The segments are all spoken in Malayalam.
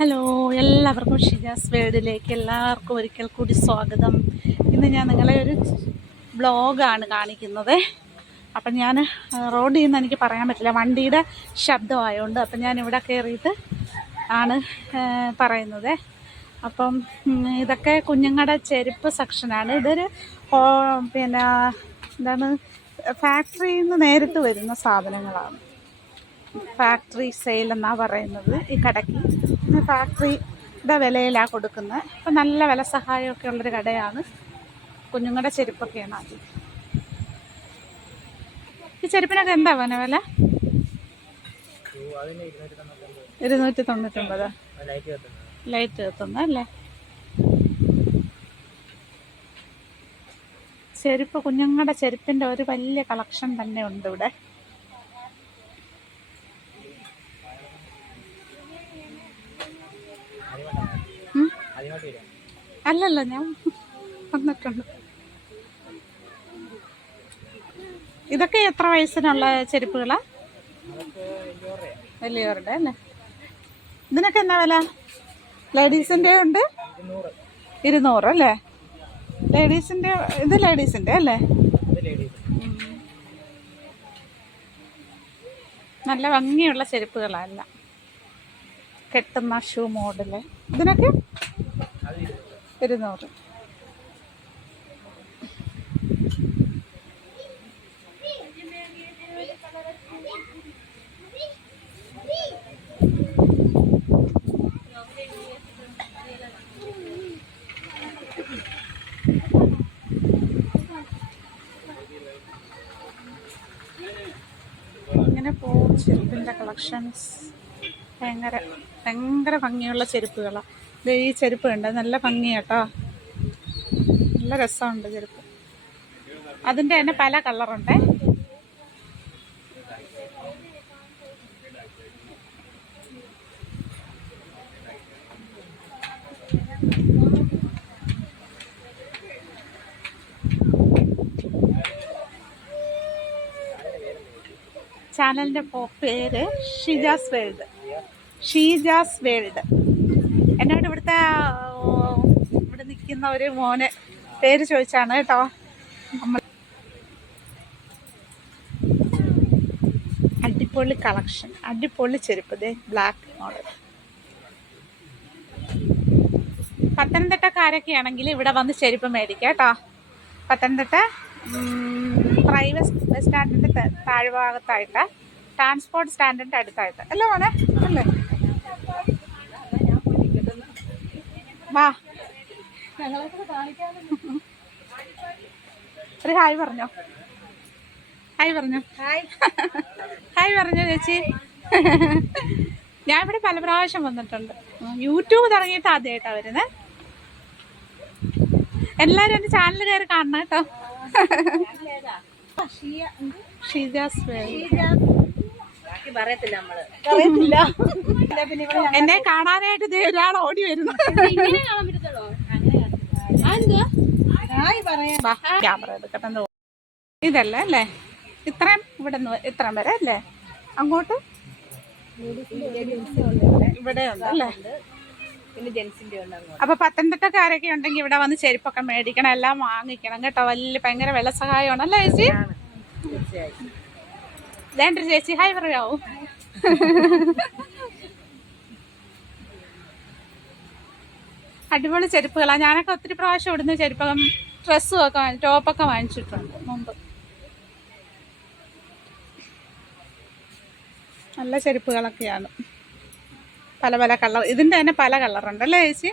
ഹലോ എല്ലാവർക്കും ഷിജാസ് വേർഡിലേക്ക് എല്ലാവർക്കും ഒരിക്കൽ കൂടി സ്വാഗതം. ഇന്ന് ഞാൻ നിങ്ങളെ ഒരു ബ്ലോഗാണ് കാണിക്കുന്നത്. അപ്പം ഞാൻ റോഡിൽ നിന്ന് എനിക്ക് പറയാൻ പറ്റില്ല. വണ്ടിയുടെ ശബ്ദമായതുകൊണ്ട് അപ്പം ഞാൻ ഇവിടെ കയറിയിട്ട് ആണ് പറയുന്നത്. അപ്പം ഇതൊക്കെ കുഞ്ഞുങ്ങളുടെ ചെരുപ്പ് സെക്ഷനാണ് ഇതൊരു പിന്നെ എന്താണ് ഫാക്ടറിയിൽ നിന്ന് നേരിട്ട് വരുന്ന സാധനങ്ങളാണ്. ഫാക്ടറി സെയിൽ എന്നാണ് പറയുന്നത് ഈ കടയ്ക്ക്. ഫാക്ടറിയുടെ വിലയിലാണ് കൊടുക്കുന്നത്. അപ്പം നല്ല വില സഹായമൊക്കെ ഉള്ളൊരു കടയാണ്. കുഞ്ഞുങ്ങളുടെ ചെരുപ്പൊക്കെയാണ് അത്. ഈ ചെരുപ്പിനൊക്കെ എന്താ വന വില? ഇരുന്നൂറ്റി തൊണ്ണൂറ്റൊമ്പത് ലൈറ്റ് കത്തുന്ന അല്ലേ? ചെരുപ്പ് കുഞ്ഞുങ്ങളുടെ ചെരുപ്പിന്റെ ഒരു വലിയ കളക്ഷൻ തന്നെ ഉണ്ട് ഇവിടെ. അല്ലല്ല ഞാൻ വന്നിട്ടുണ്ട്. ഇതൊക്കെ എത്ര വയസ്സിനുള്ള ചെരുപ്പുകളാ? വലിയവരുടെ അല്ലേ? ഇതിനൊക്കെ എന്നാ വില? ലേഡീസിന്റെ ഉണ്ട്? ഇരുന്നൂറ് അല്ലേ? ലേഡീസിന്റെ ഇത് ലേഡീസിന്റെ അല്ലേ. നല്ല ഭംഗിയുള്ള ചെരുപ്പുകളല്ല. കെട്ടുന്ന ഷൂ മോഡൽ. ഇതിനൊക്കെ? ഇരുന്നൂറ്. ഇങ്ങനെ പോകും ചെരുപ്പിന്റെ കളക്ഷൻസ്. ഭയങ്കര ഭയങ്കര ഭംഗിയുള്ള ചെരുപ്പുകളാണ് ഈ ചെരുപ്പ് ഉണ്ട് നല്ല ഭംഗിയാട്ടോ. നല്ല രസമുണ്ട് ചെരുപ്പ്. അതിന്റെ തന്നെ പല കളറുണ്ടേ. ചാനലിന്റെ പേര് ഷിജാസ് വേൾഡ്. ഷീജാസ് വേൾഡ്. ഇവിടുത്തെ ഇവിടെ നിൽക്കുന്ന ഒരു മോനെ പേര് ചോദിച്ചാണ് കേട്ടോ. നമ്മൾ അടിപൊളി കളക്ഷൻ അടിപൊളി ചെരുപ്പ്. ദേ ബ്ലാക്ക് മോഡൽ പത്തനംതിട്ടക്കാരൊക്കെ ആണെങ്കിൽ ഇവിടെ വന്ന് ചെരുപ്പ് മേടിക്കാം കേട്ടോ. പത്തനംതിട്ട പ്രൈവറ്റ് ബസ് സ്റ്റാൻഡിന്റെ താഴ്ഭാഗത്തായിട്ട് ട്രാൻസ്പോർട്ട് സ്റ്റാൻഡിന്റെ അടുത്തായിട്ട്. അല്ലേ മോനെ? അല്ലേ? വാ. ഒരു ഹായ് പറഞ്ഞോ. ഹായ് പറഞ്ഞോ. ഹായ്. ഹായ് പറഞ്ഞോ ചേച്ചി. ഞാൻ ഇവിടെ പല പ്രാവശ്യം വന്നിട്ടുണ്ട്. യൂട്യൂബ് തുടങ്ങിയിട്ട് ആദ്യമായിട്ടാണ് വരുന്നത് എല്ലാവരും എന്റെ ചാനൽ കയറി കാണണം കേട്ടോ. ഷീജാസ് വേൾഡ്. പറയത്തില്ല നമ്മൾ. പറയത്തില്ല. എന്നെ കാണാനായിട്ട് ദേ ഒരാൾ ഓടി വരുന്നു. ക്യാമറ എടുക്കട്ടെ ഇതല്ല അല്ലേ? ഇത്രയും ഇവിടെ നിന്ന് ഇത്രയും വരെ അല്ലേ? അങ്ങോട്ട്? ഇവിടെ ഉണ്ട് അല്ലേ? പിന്നെ ജെൻസിന്റെ അങ്ങോട്ട്. അപ്പൊ പത്തനംതിട്ടക്കാരൊക്കെ ഉണ്ടെങ്കിൽ ഇവിടെ വന്ന് ചെരുപ്പൊക്കെ മേടിക്കണം എല്ലാം വാങ്ങിക്കണം കേട്ടോ. വലിയ ഭയങ്കര വില സഹായമാണല്ലേ ചേച്ചി? തീർച്ചയായും. വേണ്ട ചേച്ചി ഹായ് പറയാവോ അടിപൊളി ചെരുപ്പുകളാണ് ഞാനൊക്കെ ഒത്തിരി പ്രാവശ്യം ഇവിടുന്ന് ചെരുപ്പകം ഡ്രസ്സും ഒക്കെ ടോപ്പൊക്കെ വാങ്ങിച്ചിട്ടുണ്ട് മുമ്പ്. നല്ല ചെരുപ്പുകളൊക്കെയാണ്. പല പല കളർ ഇതിന്റെ തന്നെ പല കളറുണ്ട് അല്ലേ ചേച്ചി?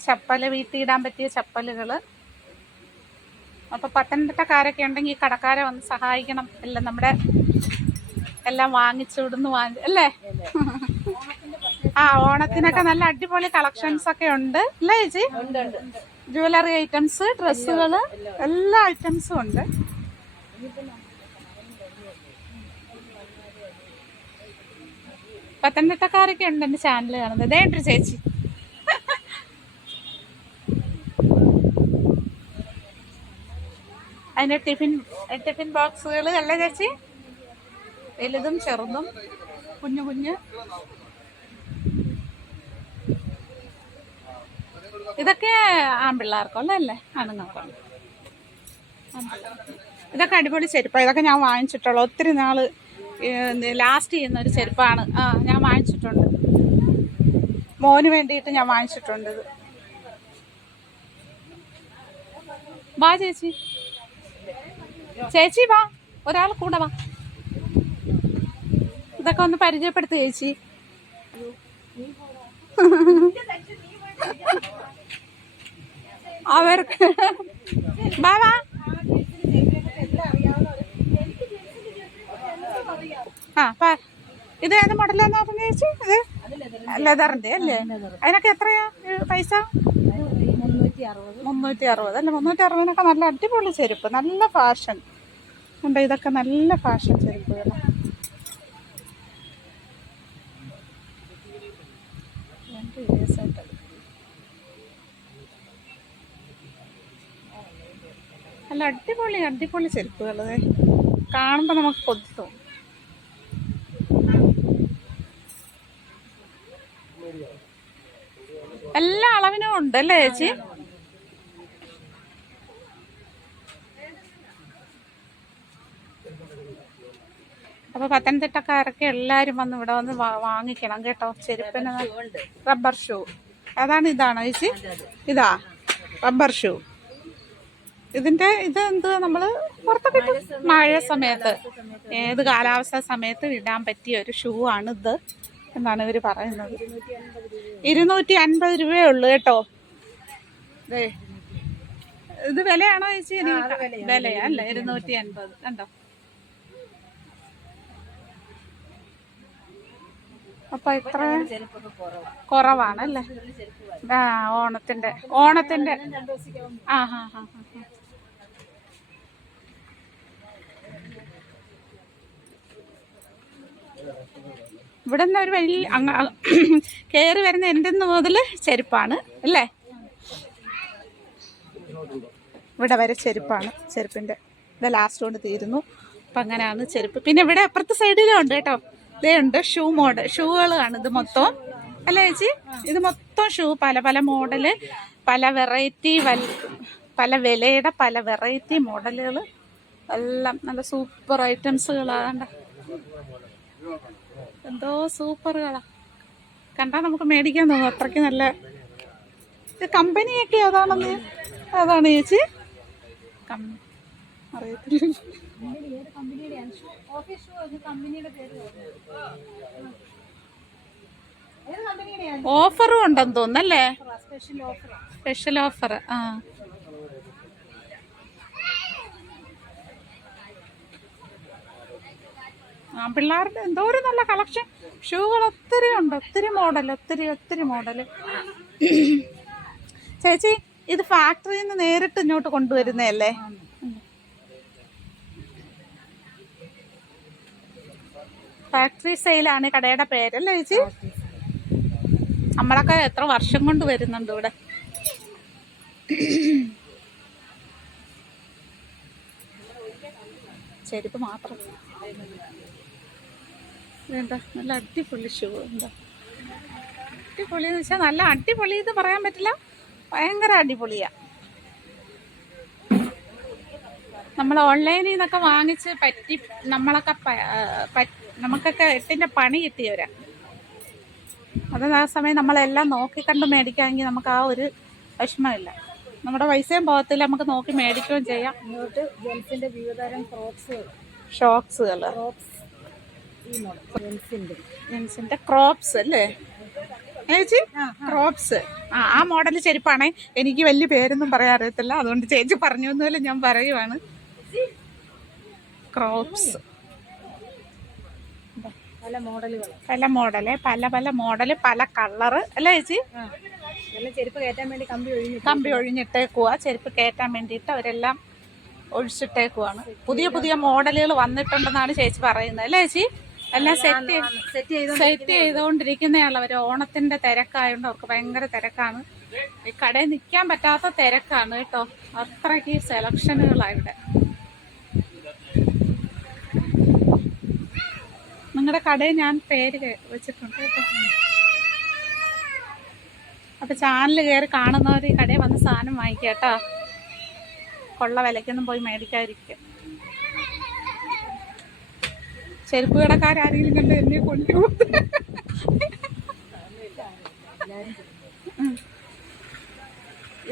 ചപ്പൽ വീട്ടിൽ ഇടാൻ പറ്റിയ ചപ്പലുകൾ അപ്പോൾ പത്തനംതിട്ടക്കാരൊക്കെ ഉണ്ടെങ്കിൽ കടക്കാരെ വന്ന് സഹായിക്കണം. എല്ലാം നമ്മുടെ എല്ലാം വാങ്ങിച്ചു വിടുന്നു വാങ്ങി അല്ലേ? ആ ഓണത്തിനൊക്കെ നല്ല അടിപൊളി കളക്ഷൻസ് ഒക്കെ ഉണ്ട്. അല്ലേ ചേച്ചി? ജുവലറി ഐറ്റംസ് ഡ്രസ്സുകൾ എല്ലാ ഐറ്റംസും ഉണ്ട്. പത്തനംതിട്ടക്കാരൊക്കെ ഉണ്ട് എന്റെ ചാനൽ കാണുന്നത്. ഇതേ ഉണ്ട് ചേച്ചി. അതിന്റെ ടിഫിൻ ടിഫിൻ ബോക്സുകൾ അല്ലേ ചേച്ചി? വലുതും ചെറുതും കുഞ്ഞു കുഞ്ഞ്. ഇതൊക്കെ ആൺപിള്ളേർക്കുള്ള അല്ലേ ആണുങ്ങൾക്കുള്ള ഇതൊക്കെ അടിപൊളി ചെരുപ്പാണ് ഇതൊക്കെ ഞാൻ വാങ്ങിച്ചിട്ടുള്ളൂ. ഒത്തിരി നാൾ ലാസ്റ്റ് ചെയ്യുന്ന ഒരു ചെരുപ്പാണ്. ആ ഞാൻ വാങ്ങിച്ചിട്ടുണ്ട്. മോന് വേണ്ടിയിട്ട് ഞാൻ വാങ്ങിച്ചിട്ടുണ്ട് വാ ചേച്ചി. ചേച്ചി വാ ഒരാൾ കൂടെ വാ. ഇതൊക്കെ ഒന്ന് പരിചയപ്പെടുത്തു ചേച്ചി. അവർക്ക് ബാബാ ആ ഇത് ഏത് മോഡലാന്ന് നോക്കുന്ന ചേച്ചി? ഇത്? ലെതറിന്റെ. അല്ലേ? അതിനൊക്കെ എത്രയാ പൈസ? മുന്നൂറ്റി അറുപത് അല്ല മുന്നൂറ്റി അറുപതിനൊക്കെ നല്ല അടിപൊളി ചെരുപ്പ്. നല്ല ഫാഷൻ ഉണ്ട് ഇതൊക്കെ നല്ല ഫാഷൻ years നല്ല അടിപൊളി അടിപൊളി ചെരുപ്പുകൾ കാണുമ്പോൾ നമുക്ക് കൊതി തോന്നും. എല്ലാ അളവിനും ഉണ്ട് അല്ലേ ചേച്ചി? അപ്പൊ പത്തനംതിട്ടക്കാരൊക്കെ എല്ലാരും വന്ന് ഇവിടെ വന്ന് വാങ്ങിക്കണം കേട്ടോ. ചെരുപ്പിന് റബ്ബർ ഷൂ. അതാണ് ഇതാണ് ചേച്ചി? ഇതാ റബ്ബർ ഷൂ. ഇതിന്റെ ഇത് എന്ത് നമ്മൾ പുറത്തൊക്കെ മഴ സമയത്ത് ഏത് കാലാവസ്ഥ സമയത്ത് ഇടാൻ പറ്റിയ ഒരു ഷൂ ആണ് ഇത് എന്നാണ് ഇവർ പറയുന്നത്. ഇരുന്നൂറ്റി അൻപത് രൂപയേ ഉള്ളു കേട്ടോ. ഇത് വിലയാണോ ചേച്ചി? വിലയാ? അല്ല ഇരുന്നൂറ്റി അൻപത്. കണ്ടോ? അപ്പൊ ഇത്ര കുറവാണല്ലേ ആ ഓണത്തിന്റെ ഓണത്തിന്റെ. ആ ഹാ ഹാ ഹാ ഇവിടെ നിന്ന് ഒരു വലിയ അങ്ങ കയറി വരുന്ന എന്റെ മുതൽ ചെരുപ്പാണ് അല്ലേ? ഇവിടെ വരെ ചെരുപ്പാണ് ചെരുപ്പിന്റെ. ഇത് ലാസ്റ്റ് കൊണ്ട് തീരുന്നു. അപ്പം അങ്ങനെയാണ് ചെരുപ്പ്. പിന്നെ ഇവിടെ അപ്പുറത്തെ സൈഡിലും ഉണ്ട് കേട്ടോ. ഇതേ ഉണ്ട് ഷൂ മോഡൽ ഷൂകളാണ് ഇത് മൊത്തം. അല്ലേ ചേച്ചി? ഇത് മൊത്തം ഷൂ. പല പല മോഡൽ പല വെറൈറ്റി വൽ പല വിലയുടെ പല വെറൈറ്റി മോഡലുകൾ എല്ലാം നല്ല സൂപ്പർ ഐറ്റംസുകളാണ് എന്തോ സൂപ്പറുകളാ. കണ്ടാൽ നമുക്ക് മേടിക്കാൻ തോന്നും അത്രയ്ക്ക് നല്ല കമ്പനിയൊക്കെ ഏതാണെന്ന്? അതാണ് ചേച്ചി? കം- അറിയത്തില്ല. ഓഫറും ഉണ്ടെന്ന് തോന്നല്ലേ സ്പെഷ്യൽ ഓഫർ ആ. ആ പിള്ളേരുടെ എന്തോ ഒരു നല്ല കളക്ഷൻ. ഷൂകൾ ഒത്തിരി ഉണ്ട് ഒത്തിരി മോഡൽ ഒത്തിരി ഒത്തിരി മോഡൽ ചേച്ചി ഇത് ഫാക്ടറിയിൽ നിന്ന് നേരിട്ട് ഇങ്ങോട്ട് കൊണ്ടുവരുന്നതല്ലേ? ഫാക്ടറി സെയിലാണ് കടയുടെ പേരല്ലേ ചേച്ചി? നമ്മളൊക്കെ എത്ര വർഷം കൊണ്ട് വരുന്നുണ്ട് ഇവിടെ? ചെരുപ്പ് മാത്രം. എന്താ നല്ല അടിപൊളി ഷൂ എന്താ? അടിപൊളി എന്ന് വെച്ചാൽ നല്ല അടിപൊളി എന്ന് പറയാൻ പറ്റില്ല ഭയങ്കര അടിപൊളിയാ. നമ്മൾ ഓൺലൈനിൽ നിന്നൊക്കെ വാങ്ങിച്ച് പറ്റി നമ്മളൊക്കെ പറ്റ്- നമുക്കൊക്കെ എട്ടിന്റെ പണി കിട്ടിയവരാ. അത് ആ സമയം നമ്മളെല്ലാം നോക്കി നോക്കിക്കണ്ട് മേടിക്കാമെങ്കിൽ നമുക്ക് ആ ഒരു വിഷമമില്ല. നമ്മുടെ പൈസയും പോകത്തില്ല നമുക്ക് നോക്കി മേടിക്കുകയും ചെയ്യാം. ഇങ്ങോട്ട് ജെൻസിന്റെ വിവിധതരം ക്രോപ്സ് ഷോക്സുകൾ ജെൻസിന്റെ. ക്രോപ്സ് അല്ലേ? ചേച്ചി? ക്രോപ്സ്. ആ ആ മോഡൽ ചെരുപ്പാണേ എനിക്ക് വലിയ പേരൊന്നും പറയാൻ അറിയത്തില്ല. അതുകൊണ്ട് ചേച്ചി പറഞ്ഞു ഒന്നുമില്ല ഞാൻ പറയുവാണ്. ക്രോപ്സ്. പല മോഡൽ പല പല മോഡൽ പല കളറ്. അല്ലേ ചേച്ചി? ചെരുപ്പ് കയറ്റാൻ വേണ്ടി കമ്പി ഒഴിഞ്ഞു കമ്പി ഒഴിഞ്ഞിട്ടേക്കുവാ. ചെരുപ്പ് കയറ്റാൻ വേണ്ടിയിട്ട് അവരെല്ലാം ഒഴിച്ചിട്ടേക്കുവാണ്. പുതിയ പുതിയ മോഡലുകൾ വന്നിട്ടുണ്ടെന്നാണ് ചേച്ചി പറയുന്നത്. അല്ലേ ചേച്ചി? എല്ലാം സെറ്റ് സെറ്റ് ചെയ്തുകൊണ്ടിരിക്കുന്ന സെറ്റ് ചെയ്തുകൊണ്ടിരിക്കുന്നതാണ് അവർ ഓണത്തിന്റെ തിരക്കായതുകൊണ്ട് അവർക്ക് ഭയങ്കര തിരക്കാണ്. ഈ കടയിൽ നിൽക്കാൻ പറ്റാത്ത തിരക്കാണ് കേട്ടോ. അത്രയ്ക്ക് സെലക്ഷനുകളാണ് ഇവിടെ. നിങ്ങളുടെ കടയിൽ ഞാൻ പേര് വെച്ചിട്ടുണ്ട് കേട്ടോ. അപ്പൊ ചാനൽ കയറി കാണുന്നവർ ഈ കടയിൽ വന്ന് സാധനം വാങ്ങിക്കുക കേട്ടോ. കൊള്ള വിലക്കൊന്നും പോയി മേടിക്കാതിരിക്കുക ചെരുപ്പ് കടക്കാരെങ്കിലും കണ്ട് എന്നെ കൊണ്ടുപോകും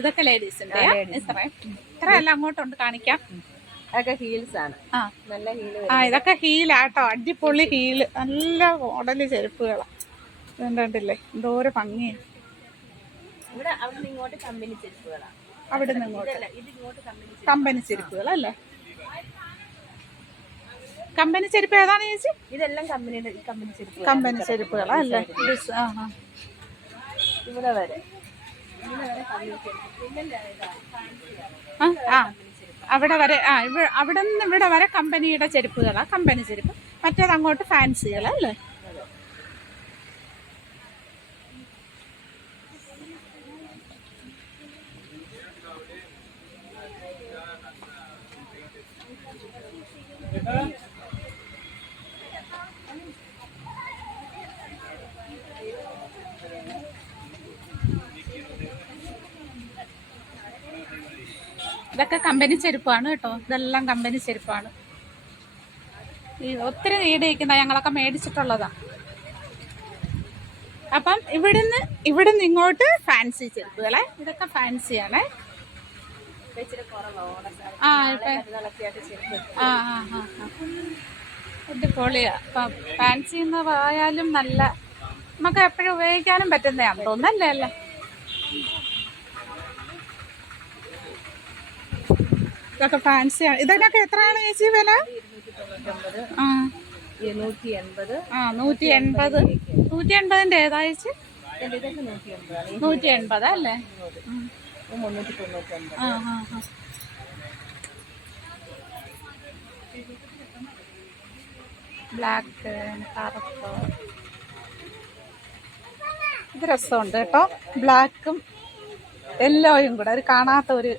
ഇതൊക്കെ ലേഡീസിന്റെ എല്ലാം അങ്ങോട്ടുണ്ട് കാണിക്കാം. അതൊക്കെ ഹീൽസ് ആണ്. നല്ല ഹീൽ ആ ഇതൊക്കെ ഹീലാട്ടോ അടിപൊളി ഹീൽ നല്ല മോഡൽ ചെരുപ്പുകളാ. എന്തോ ഒരു ഭംഗിയാ ഇവിടെ അവിടെ ഇങ്ങോട്ട് കമ്പനി ചെരുപ്പുകളാണ് അവിടെ നിന്ന് ഇങ്ങോട്ട്. കമ്പനി ചെരുപ്പുകളല്ലേ ചെരുപ്പ് ഏതാണ് ചേച്ചി? ഇതെല്ലാം കമ്പനിയുടെ കമ്പനി ചെരുപ്പ് കമ്പനി ചെരുപ്പുകളാ അല്ലേ. ഇവിടെ വരെ. ആ. അവിടെ വരെ ആ അവിടെ നിന്ന് ഇവിടെ വരെ കമ്പനിയുടെ ചെരുപ്പുകളാ കമ്പനി ചെരുപ്പ്. മറ്റേത് അങ്ങോട്ട് ഫാൻസികളല്ലേ ഇതൊക്കെ കമ്പനി ചെരുപ്പാണ് കേട്ടോ. ഇതെല്ലാം കമ്പനി ചെരുപ്പാണ്. ഒത്തിരി നീടിയിരിക്കുന്ന ഞങ്ങളൊക്കെ മേടിച്ചിട്ടുള്ളതാ. അപ്പം ഇവിടുന്ന് ഇവിടുന്ന് ഇങ്ങോട്ട് ഫാൻസി ചെരുപ്പുകളെ ഇതൊക്കെ ഫാൻസിയാണേ ആ ആ ആ ആ. അടിപൊളിയാ. അപ്പം ഫാൻസി എന്ന് പറയാലും നല്ല നമുക്ക് എപ്പോഴും ഉപയോഗിക്കാനും പറ്റുന്നതാണെന്ന് തോന്നുന്നല്ലേ അല്ലേ ഇതൊക്കെ ആണ്. ഇതിനൊക്കെ എത്രയാണ് ചേച്ചി വില? ആ. നൂറ്റി എൺപത് നൂറ്റി എൺപതിന്റെ ഏതാ ചേച്ചി? നൂറ്റി എൺപത് അല്ലേ? ആ ആ ബ്ലാക്ക് കറുപ്പ്. ഇത് രസമുണ്ട് കേട്ടോ. ബ്ലാക്കും യെല്ലോയും കൂടെ. ഒരു കാണാത്ത ഒരു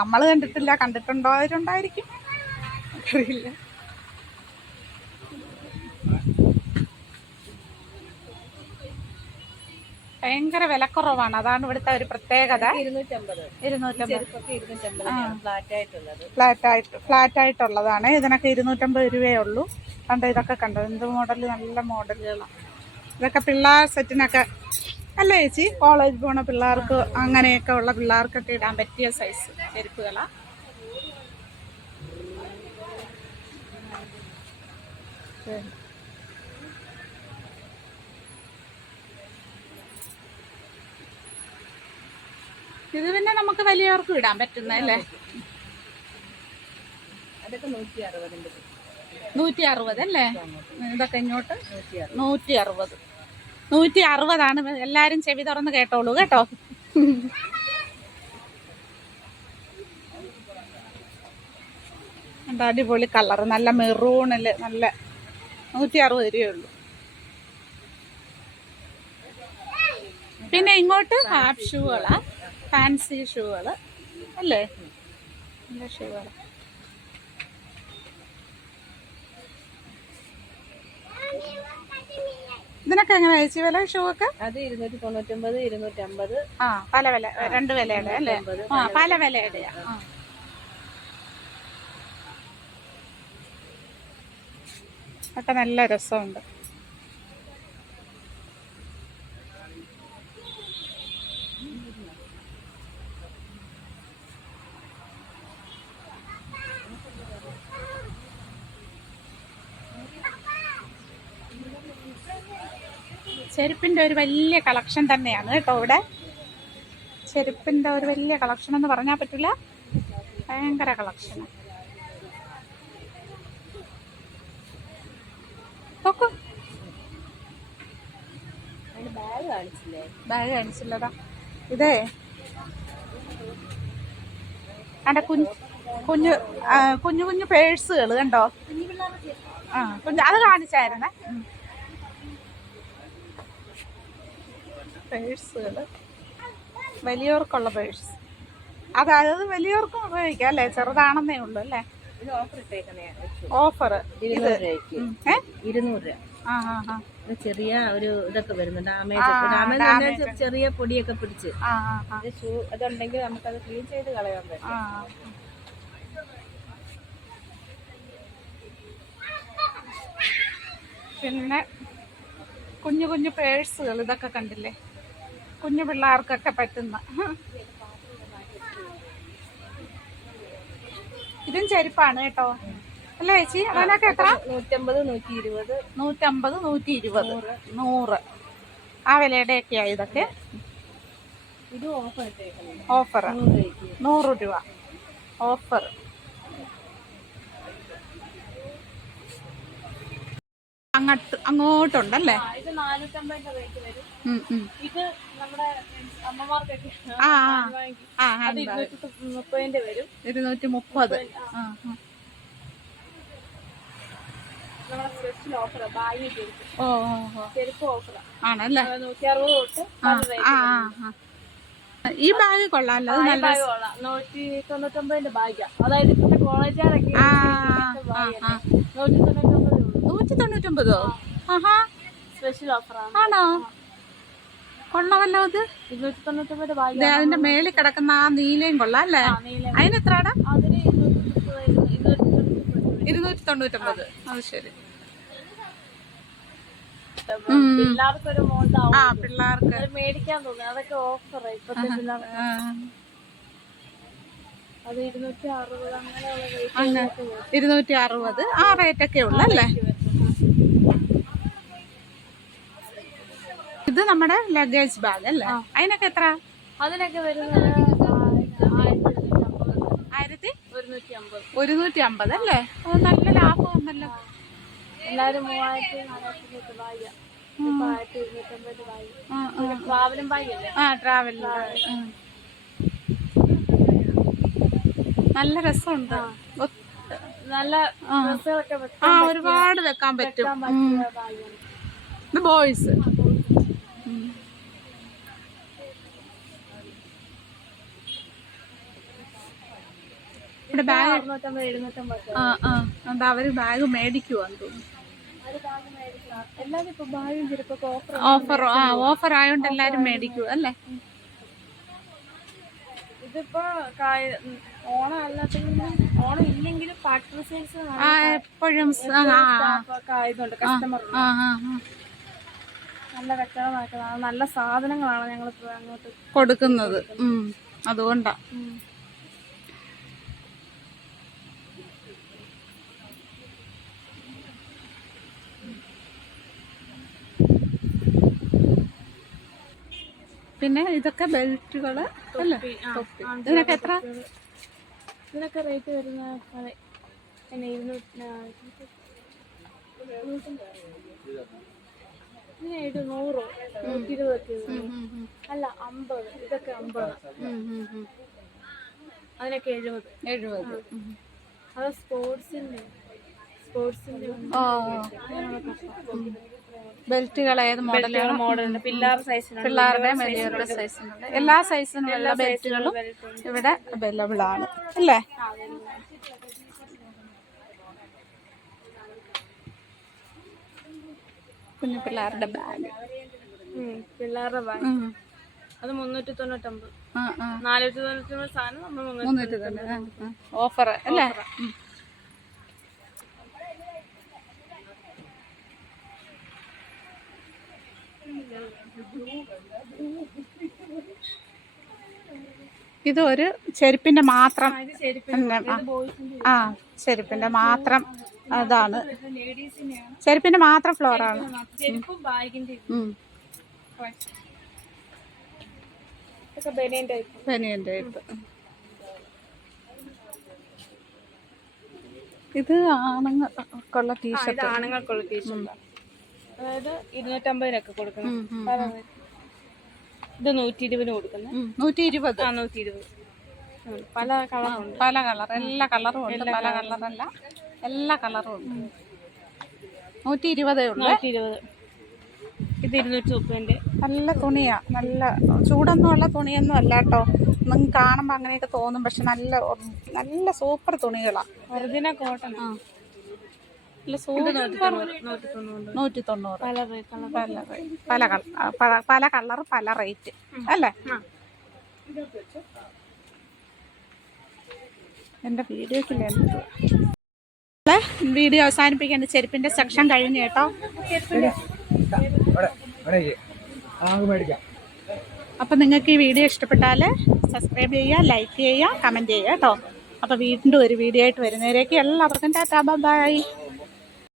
നമ്മൾ കണ്ടിട്ടില്ല കണ്ടിട്ടുണ്ടോരുണ്ടായിരിക്കും അറിയില്ല ഭയങ്കര വിലക്കുറവാണ്. അതാണ് ഇവിടുത്തെ ഒരു പ്രത്യേകത. ഫ്ലാറ്റ് ആയിട്ടുള്ളതാണ് ഇതിനൊക്കെ ഇരുന്നൂറ്റമ്പത് രൂപയേ ഉള്ളൂ. കണ്ടോ ഇതൊക്കെ കണ്ടോ? എന്ത് മോഡൽ നല്ല മോഡലുകളാണ്. ഇതൊക്കെ പിള്ളേർ സെറ്റിനൊക്കെ അല്ല ചേച്ചി കോളേജ് പോണ പിള്ളേർക്ക് അങ്ങനെയൊക്കെ ഉള്ള പിള്ളേർക്കൊക്കെ ഇടാൻ പറ്റിയ സൈസ് ചെരുപ്പുകളാ. ഇത് പിന്നെ നമുക്ക് വലിയവർക്കും ഇടാൻ പറ്റുന്നല്ലേ അതൊക്കെ നൂറ്റി അറുപതിന്റെ നൂറ്റി അറുപത് അല്ലേ ഇതൊക്കെ ഇങ്ങോട്ട് നൂറ്റി അറുപത് നൂറ്റി അറുപത് നൂറ്റി അറുപതാണ് എല്ലാരും ചെവി തുറന്ന് കേട്ടോളൂ കേട്ടോ. അടിപൊളി കളർ നല്ല മെറൂണിൽ നല്ല നൂറ്റി അറുപത് രൂപയുള്ളൂ. പിന്നെ ഇങ്ങോട്ട് ഹാഫ് ഷൂകളാ ഫാൻസി ഷൂകൾ അല്ലേ? നല്ല ഷൂകൾ. ഇതിനൊക്കെ എങ്ങനെ ചേച്ചി വില ഷൂ ഒക്കെ അത് ഇരുന്നൂറ്റി തൊണ്ണൂറ്റൊമ്പത് ഇരുന്നൂറ്റമ്പത്. ആ പല വില രണ്ട് വിലയുടെ അല്ലേ? ആ പല വിലയുടെ ഒക്കെ നല്ല രസമുണ്ട്. ചെരുപ്പിന്റെ ഒരു വലിയ കളക്ഷൻ തന്നെയാണ് കേട്ടോ ഇവിടെ. ചെരുപ്പിന്റെ ഒരു വലിയ കളക്ഷൻ എന്ന് പറഞ്ഞാൽ പറ്റില്ല ഭയങ്കര കളക്ഷൻ. ബാഗ് കാണിച്ചില്ലേ? ബാഗ് കാണിച്ചില്ലതാ ഇതേ. അവിടെ കുഞ്ഞു കുഞ്ഞു കുഞ്ഞു കുഞ്ഞു പേഴ്സുകൾ കണ്ടോ? ആ കുഞ്ഞു അത് കാണിച്ചായിരുന്നേ. പേഴ്സുകൾ വലിയവർക്കുള്ള പേഴ്സ് അതായത് വലിയവർക്കും ഉപയോഗിക്കാം അല്ലേ? ചെറുതാണെന്നേ ഉള്ളൂ അല്ലേ? ഓഫർ ഇരുന്നൂറ് രൂപ. ആ ആ ആ. ഇത് ചെറിയ ഒരു ഇതൊക്കെ വരുന്നുണ്ട്. ചെറിയ പൊടിയൊക്കെ പിടിച്ച്. ഷൂ അതുണ്ടെങ്കിൽ നമുക്കത് ക്ലീൻ ചെയ്ത് കളയാൻ പറ്റും. പിന്നെ കുഞ്ഞു കുഞ്ഞു പേഴ്സുകൾ ഇതൊക്കെ കണ്ടില്ലേ? കുഞ്ഞു പിള്ളേർക്കൊക്കെ പറ്റുന്ന. ഇതും ചെരുപ്പാണ് കേട്ടോ. അല്ലേ ചേച്ചി? അതിനൊക്കെ എത്ര? നൂറ്റമ്പത് നൂറ്റി ഇരുപത് നൂറ്റമ്പത് നൂറ്റി ഇരുപത് നൂറ്. ആ വിലയുടെ വിലയുടെയൊക്കെയാ ഇതൊക്കെ. ഇത് ഓഫർ നൂറ് രൂപ. ഓഫർ. അങ്ങോട്ട് അങ്ങോട്ടുണ്ടല്ലേ? ഇത് നാനൂറ്റമ്പതിന്റെ റേറ്റ് വരും. ഇത് നമ്മുടെ അമ്മമാർക്കൊക്കെ മുപ്പതിന്റെ വരും ഇരുന്നൂറ്റി മുപ്പത് ആണല്ലേ. ഈ ബാഗ് കൊള്ളാമല്ലോ നല്ല നൂറ്റി തൊണ്ണൂറ്റൊമ്പതിന്റെ ബാഗാ. അതായത് ഇപ്പോഴത്തെ കോളേജുകാരൊക്കെ നൂറ്റി തൊണ്ണൂറ്റൊമ്പതോ ആഹാ. സ്പെഷ്യൽ ഓഫറാണ് ആണോ. കൊള്ളാമല്ലോ ദേ, അതിന്റെ മേളിൽ കിടക്കുന്ന ആ നീലയും കൊള്ളാം അല്ലേ? അതിന് എത്രടാ ഇരുന്നൂറ്റി തൊണ്ണൂറ്റൊമ്പത് അത് ശരി. പിള്ളേർക്കൊരു മോണ്ടാവും ആ പിള്ളേർക്ക്. മേടിക്കാൻ തോന്നുന്നു അതൊക്കെ ഓഫറാ ഇപ്പത്തെ പിള്ളേർക്ക്. ആ, അത് ഇരുന്നൂറ്റി അറുപത് ഇരുന്നൂറ്റി ആ റേറ്റ് ഒക്കെ ഉള്ളു അല്ലേ? ഇത് നമ്മുടെ ലഗേജ് ബാഗ് അല്ലേ? അതിനൊക്കെ എത്ര? അതിനൊക്കെ വരുന്നത് ആയിരത്തി ഒരുന്നൂറ്റി അമ്പത്. അല്ലേ അത് നല്ല ലാഭം എല്ലാരും ബാഗ് ആ, ആ. ട്രാവലും ബാഗ് ആ നല്ല രസമുണ്ട്. നല്ല ആ. ഒരുപാട് വെക്കാൻ പറ്റും. ഇത് ബോയ്സ് ഇവിടെ ബാഗ് ആ ആ. എന്താ അവർ ബാഗ് മേടിക്കുവാന്ന് തോന്നുന്നു. ഓഫർ ആ ഓഫർ ആയതുകൊണ്ട് എല്ലാരും മേടിക്കൂ അല്ലേ? ഇതിപ്പോ ഓണം അല്ലാത്തെങ്കിലും ഓണം ഇല്ലെങ്കിലും ഫാക്ടറി സെയിൽസ് ആ എപ്പോഴും ആയതുകൊണ്ട് കസ്റ്റമർ. നല്ല കച്ചവടം നടക്കുന്നതാണ് നല്ല സാധനങ്ങളാണ് ഞങ്ങൾ അങ്ങോട്ട് കൊടുക്കുന്നത്. അതുകൊണ്ടാ. പിന്നെ ഇതൊക്കെ ബെൽറ്റുകൾ അല്ലേ തൊപ്പി. ഇതിനൊക്കെ എത്ര ഇതിനൊക്കെ റേറ്റ് വരുന്ന ആ, നൂറോ നൂറ്റി ഉം. അല്ല അമ്പത് ഇതൊക്കെ അമ്പത്. അതിനൊക്കെ എഴുപത് എഴുപത്. അത് ഓ ബെൽറ്റുകൾ ഏത് മോഡലാണ് മോഡലുണ്ട് പിള്ളേർ സൈസിനുണ്ട് പിള്ളേരുടെ മെലിയറുടെ സൈസിനുള്ള എല്ലാ സൈസിനുള്ള ബെൽറ്റുകളും ഇവിടെ അവൈലബിൾ ആണ്. അല്ലേ? കുഞ്ഞു പിള്ളേരുടെ ബാഗ് പിള്ളേരുടെ ബാഗ് അത് മുന്നൂറ്റി തൊണ്ണൂറ്റമ്പത് ആ. തൊണ്ണൂറ്റി സാധനം നമ്മൾ മുന്നൂറ്റി ഓഫർ അല്ലേ? ഉം. ചെരുപ്പിന്റെ ചെരുപ്പിന്റെ മാത്രം ആ. ചെരുപ്പിന്റെ മാത്രം അതാണ് ചെരുപ്പിന്റെ ചെരുപ്പിന്റെ മാത്രം ഫ്ലോറാണ് ബനിയൻ ടൈപ്പ് ഇത് ആണുങ്ങൾക്കുള്ള ടീഷർട്ട് ആണുങ്ങൾക്കുള്ള ടീഷർട്ട് അതായത് ഇരുന്നൂറ്റമ്പതിനൊക്കെ കൊടുക്കണം. ഇത് നൂറ്റി ഇരുപതിന് കൊടുക്കുന്നത്. നൂറ്റി ഇരുപത് ആ നൂറ്റി ഇരുപത് പല കളറുണ്ട് പല കളർ എല്ലാ കളറും ഉണ്ട് പല കളറല്ല എല്ലാ കളറും ഉണ്ട്. നൂറ്റി ഇരുപതേ ഉള്ളൂ. നൂറ്റി ഇരുപത് ഇത് ഇരുന്നൂറ്റി മുപ്പതിന്റെ. നല്ല തുണിയാ നല്ല ചൂടൊന്നും ഉള്ള തുണിയൊന്നും അല്ല കേട്ടോ. നിങ്ങൾക്ക് കാണുമ്പോൾ അങ്ങനെയൊക്കെ തോന്നും പക്ഷെ നല്ല നല്ല സൂപ്പർ തുണികളാ. കോട്ടൺ. ആ. നൂറ്റി തൊണ്ണൂറ് പല കളർ പല കളർ പല കളർ പല റേറ്റ് അല്ലേ? എന്റെ വീഡിയോക്കില്ല വീഡിയോ അവസാനിപ്പിക്കേണ്ട ചെരുപ്പിന്റെ സെക്ഷൻ കഴിഞ്ഞു കേട്ടോ. അപ്പം നിങ്ങൾക്ക് ഈ വീഡിയോ ഇഷ്ടപ്പെട്ടാൽ സബ്സ്ക്രൈബ് ചെയ്യുക ലൈക്ക് ചെയ്യുക കമന്റ് ചെയ്യുക കേട്ടോ. അപ്പോൾ വീണ്ടും ഒരു വീഡിയോ ആയിട്ട് വരുന്നവരേക്ക് എല്ലാവർക്കും ടാറ്റാ ബൈ.